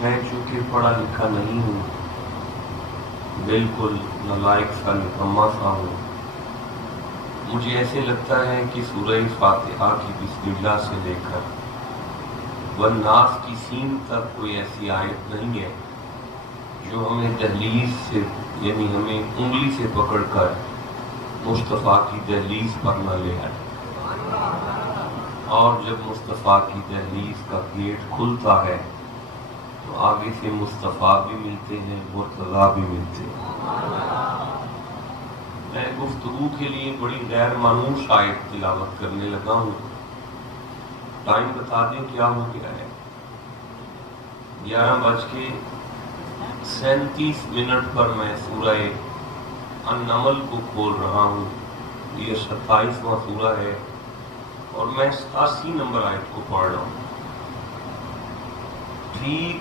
میں چونکہ پڑھا لکھا نہیں ہوں، بالکل نالائق سا نکما سا ہوں، مجھے ایسے لگتا ہے کہ سورہ فاتحہ کی بسم اللہ سے لے کر والناس کی سین تک کوئی ایسی آیت نہیں ہے جو ہمیں دہلیز سے، یعنی ہمیں انگلی سے پکڑ کر مصطفیٰ کی دہلیز پر نہ لے آئے۔ اور جب مصطفیٰ کی دہلیز کا گیٹ کھلتا ہے تو آگے سے مصطفیٰ بھی ملتے ہیں، مرتضیٰ بھی ملتے ہیں۔ میں گفتگو کے لیے بڑی غیر مانوس آیت تلاوت کرنے لگا ہوں۔ ٹائم بتا دیں کیا ہو گیا ہے؟ 11:37 پر میں سورہ النمل کو کھول رہا ہوں۔ یہ 27واں سورہ ہے اور میں 87 نمبر آیت کو پڑھ رہا ہوں۔ ٹھیک